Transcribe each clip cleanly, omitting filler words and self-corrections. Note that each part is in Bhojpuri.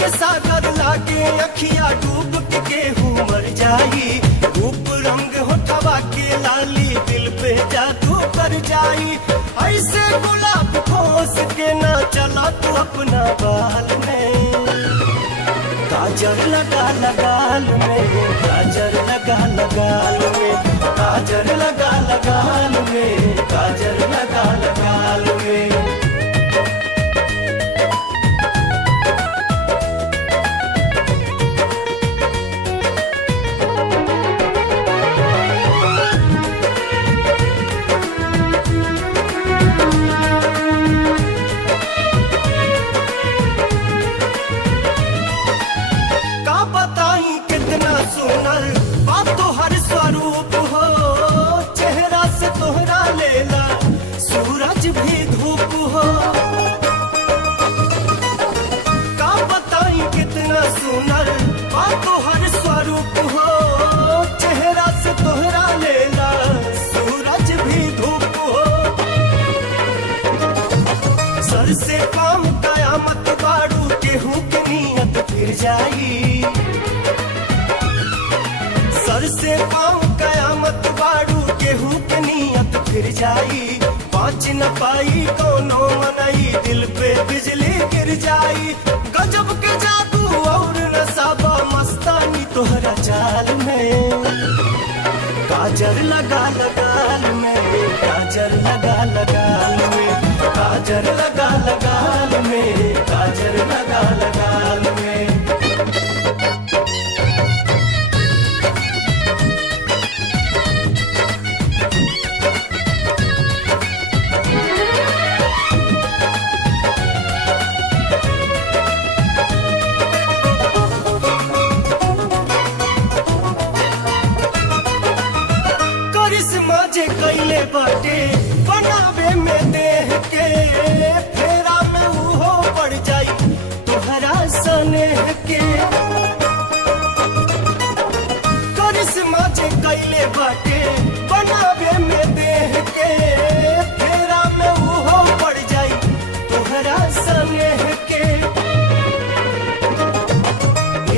के सागर लागे अखिया डूब के केहू मर जाई। रूप रंग होठवा के लाली दिल पे जादू कर जाई। ऐसे गुलाब खोस के ना चला तू अपना बाल में। काजर लगा लगाल में, काजर लगा लगाल में, काजर लगा लगाल में, काजर लगा लगाल में। सुनर बात तो हर स्वरूप हो, चेहरा से तोहरा लेला सूरज भी धूप हो। का बताई कितना सुनर बात तो हर स्वरूप हो, चेहरा से तोहरा लेला सूरज भी धूप हो। सर से काम कयामत बाड़ू केहू के नियत फिर जाई। सर से पाँव कयामत बाड़ू केहू के नियत फिर जाई। पाँच न पाई कोनो मनई दिल पे बिजली गिर जाई। गजब के जादू और नसाबा मस्तानी तोहरा चाल में। काजर लगा लगाल में, काजर लगा लगाल में, काजर लगा लगाल में, काजर लगा लगाल में। जे कैले बाटे बनावे में देह के, फेरा में उहो पड़ जाई तोहरा सनेह के। करिश्मा जे कैले बाटे बनावे में देह के, फेरा में उहो पड़ जाई तोहरा सनेह के।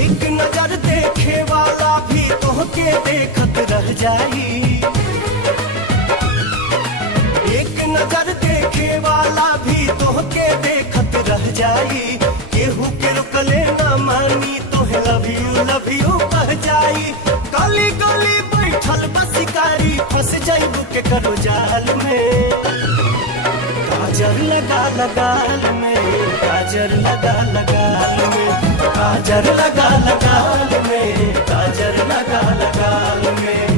एक नजर देखे वाला भी तोहके देखत रह जाई। एक नजर देखे वाला भी तोहके देखत रह जाई। केहू के रुकले ना मानी तोहे लव यू कह जाई। गली गली बैठल बसिकारी फंस जाइबू के करो जाल में। काजर लगा लगाल में, काजर लगा लगाल में, काजर लगा लगाल में, काजर लगा लगाल में।